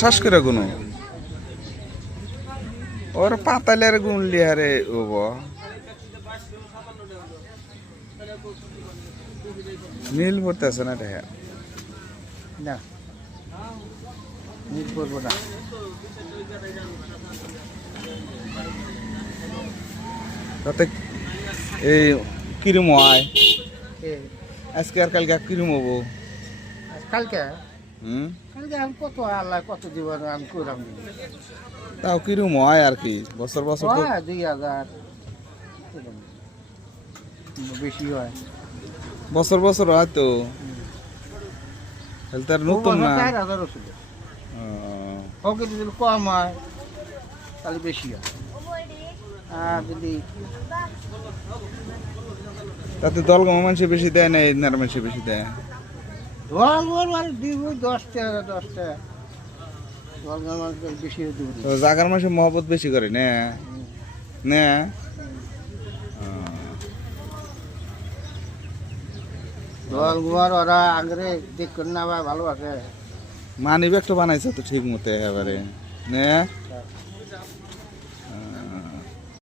ঠাস করে গুনো ওর পাতালের গুনলি আরে ওব নীল পড়তেছে না দেখা না নীল করবো না তাতে এই কিরম হয় আজকে আর কালকে কিরম হবো কালকে হুম কালকে আমি কত আল্লাহ কত জীবন আমি করলাম তাও কিরম হয় আর কি বছর বছর তো 2000 বেশি হয় বছর বছর হয় তো তাহলে তার নতুন না 4000 ওষুধ ওকে যদি কম হয় তাহলে বেশি হয় আর যদি তাতে দলগম মানুষ বেশি দেয় না এনার মানুষ বেশি দেয় জল মানে দিব 10 টাকা 10 টাকা জল আমার বেশি দিব তো জাগার মাসে মহব্বত বেশি করে না না জল গোয়ার ওরা আগে দেখ করে না ভালো আছে মানি ব্যাগ তো বানাইছে তো ঠিক মতো এবারে না